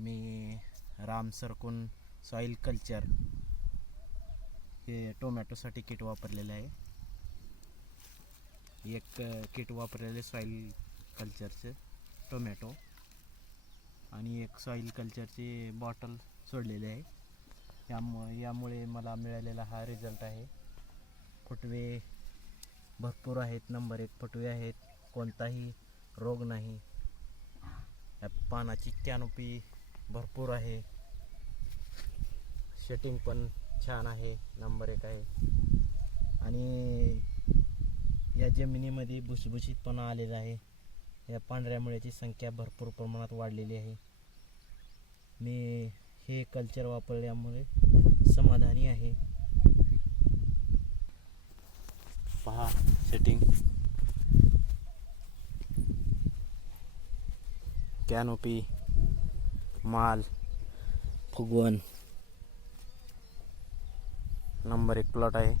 मी Ram सरकून soil culture हे टोमॅटोसाठी kit वापरलेलं आहे. एक किट वापरलेले सॉईल कल्चरचे टोमॅटो आणि एक सॉईल कल्चरची बॉटल सोडलेली आहे. यामुळे मला मिळालेला हा रिझल्ट आहे. फुटवे भरपूर आहेत, नंबर 1 फुटवे आहेत, कोणताही रोग नाही. या पानाची कॅनोपी भरपूर आहे, शेटिंग पण छान आहे, नंबर 1 आहे. आणि या जमिनीमध्ये भुसभुशीतपणा आलेला आहे. या पांढऱ्या मुळ्याची संख्या भरपूर प्रमाणात वाढलेली आहे. मी हे कल्चर वापरल्यामुळे समाधानी आहे. पहा सेटिंग, कॅनोपी, माल, फुगवण, नंबर 1 प्लॉट आहे.